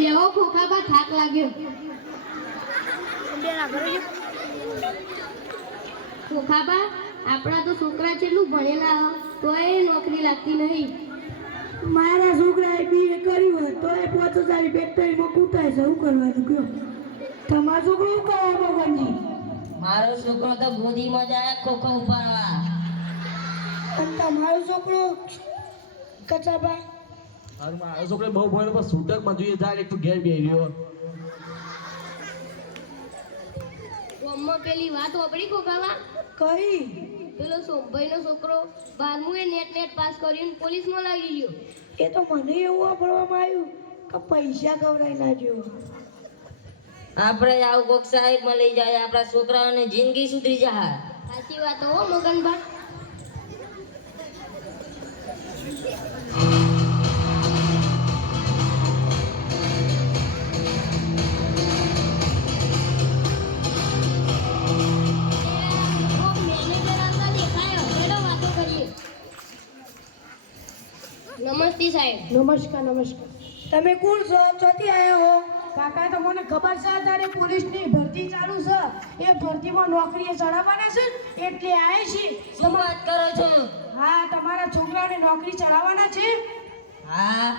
બેહો ખોખાબા થાક લાગ્યો. ખોખાબા આપણા તો છોકરા કેટલું ભણેલા તોય નોકરી લાગતી નહીં. મારા છોકરાએ બીએ કર્યું હોય તોય 5000 ફેક્ટરીમાં કૂટાય છે. શું કરવાનું કયો? તમારો છોકરો શું કરે ભગવાનજી? મારો છોકરો તો ગોદીમાં જાય ખોખો ઉપાડવા. અને તમારો છોકરો કચાબા? મારો છોકરો બહુ ભણ્યો પણ છૂટકમાં જોઈએ જાય એક તો ઘેર બેહી રહ્યો. ગામમાં પેલી વાત વાપરી ખોખાબા? કઈ? પેલો સોમભાઈનો છોકરો 12મું નેટ પાસ કરીને પોલીસમાં લાગી ગયો. એ તો મને એવું વાપરવામાં આવ્યું કે પૈસા ગવરાઈ ના જેવો. આપણે આવું કોક સાહેબ માં લઈ જાય આપણા છોકરાઓની જિંદગી સુધરી જાય. સાચી વાત હો મગનભા. નમસ્તે સાહેબ. નમસ્કાર નમસ્કાર. તમે કોણ છો? ચોથી આવ્યા હો? કાકા તો મને ખબર છે તારે પોલીસની ભરતી ચાલુ છે. એ ભરતીમાં નોકરીએ ચડાવવાના છે એટલે આવે છે. શું વાત કરો છો? હા, તમારા છોકરાઓને નોકરી ચડાવવાના છે. હા.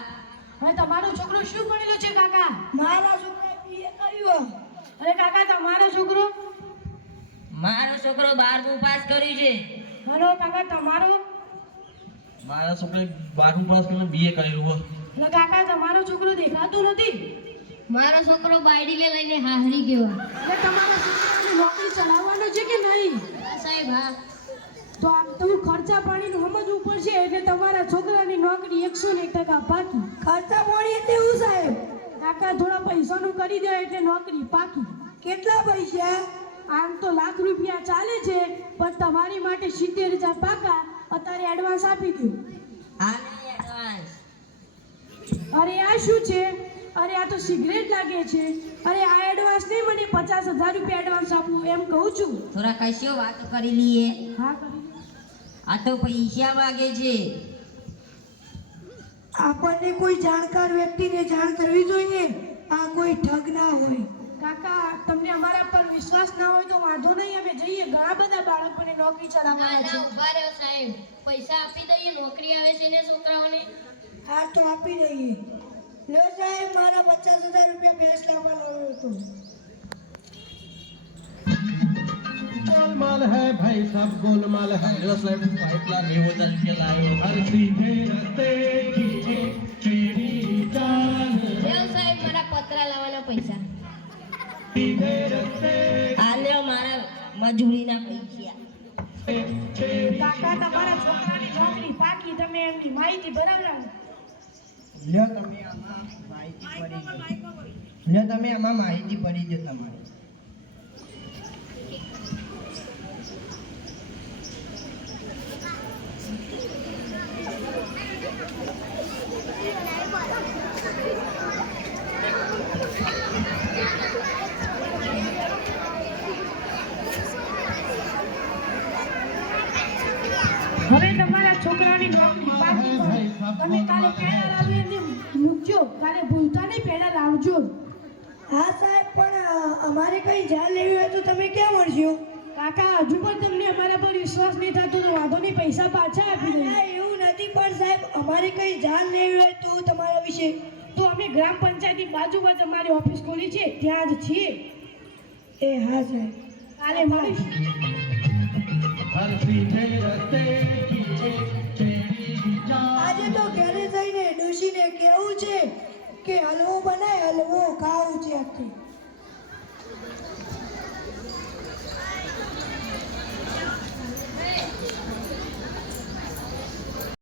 હવે તમારો છોકરો શું ભણેલો છે કાકા? મારા છોકરાએ બીએ કર્યું. અરે કાકા તમારો છોકરો? મારો છોકરો 12મું પાસ કર્યું છે. હલો કાકા તમારો? મારા છોકરાએ 12મું પાસ કરીને બીએ કર્યું હોય. એટલે કાકા તમારો છોકરો દેખાતો નથી. મારો છોકરો બાયડીને લઈને હાહરી ગયો. એટલે તમારા છોકરાને નોકરી ચડાવવાનો છે કે નહીં? હા સાહેબ હા. તો આમ તમે ખર્ચા પાણીનું સમજવું પડશે. એટલે તમારા છોકરાની નોકરી 101% પાકી. ખર્ચા પાણી એટલે શું સાહેબ? કાકા થોડા પૈસાનું કરી દો એટલે નોકરી પાકી. કેટલા પૈસા? આમ તો લાખ રૂપિયા ચાલે છે પણ તમારી માટે 70,000 પાકા અત્યારે એડવાન્સ આપી દો. આ નહીં એડવાન્સ. અરે આ શું છે? અરે આ તો સિગરેટ લાગે છે. અરે આ એડવાન્સ નહીં, મને 50,000 રૂપિયા એડવાન્સ આપવું એમ કહું છું. થોડા કશો વાતો કરી લઈએ. હા કરી. આ તો પૈસા માગે છે. આપણને કોઈ જાણકાર વ્યક્તિને જાણ કરવી જોઈએ. આ કોઈ ઠગ ના હોય. કાકા તમને અમારા પર વિશ્વાસ ના હોય તો વાંધો નહીં, અમે જઈએ. ઘણા બધા બાળકોને નોકરી ના ચડાવવાના ના છે. ઉભા રહ્યો સાહેબ. પૈસા આપી દઈએ, નોકરી આવે છે ને છોકરાઓને. હા તો આપી દઈએ. લો સાહેબ, મારા 50,000 રૂપિયા ભેંસ લાવવા લાવ્યો હતો. गोलमाल है भाई सब गोलमाल है. મારા સાહેબ 5,90,000 के लायो. हर सीधे रस्ते की एक तेरी जान. લેવ સાહેબ મારા પતરા લાવવાના પૈસા. सीधे रस्ते આ લ્યો મારા મજૂરીના પૈસા. કાકા તમારા છોકરાની નોકરી પાકી. તમે એમની માહિતી ભરાવરા. લ્યો તમે આમાં માહિતી ભરી દો તમારી. હવે તમારા છોકરાની નોકરી પાકી છે. તમે કાલે પેડા લાવીને મૂકજો. કાલે ભૂલતા નહીં, પેડા લાવજો. હા સાહેબ, પણ અમારે કઈ જાન લેવી હોય તો તમે ક્યાં મળશો? કાકા હજુ પણ તમને અમારા પર વિશ્વાસ નહીં થતો તો વાંધો નહીં, પૈસા પાછા આપી દઈએ. એવું નથી પણ સાહેબ, અમારે કઈ જાન લેવી હોય તો તમારા વિશે તો અમે ગ્રામ પંચાયતની બાજુમાં તમારી ઓફિસ ખોલી છે, ત્યાં જ છીએ. એ હા સાહેબ, કાલે મળીશું. हर सीधे रस्ते की एक तेरी जान. આજે તો ઘરે જઈને ડોશીને કેવું છે કે હલવો બનાય, હલવો ખાવું છે.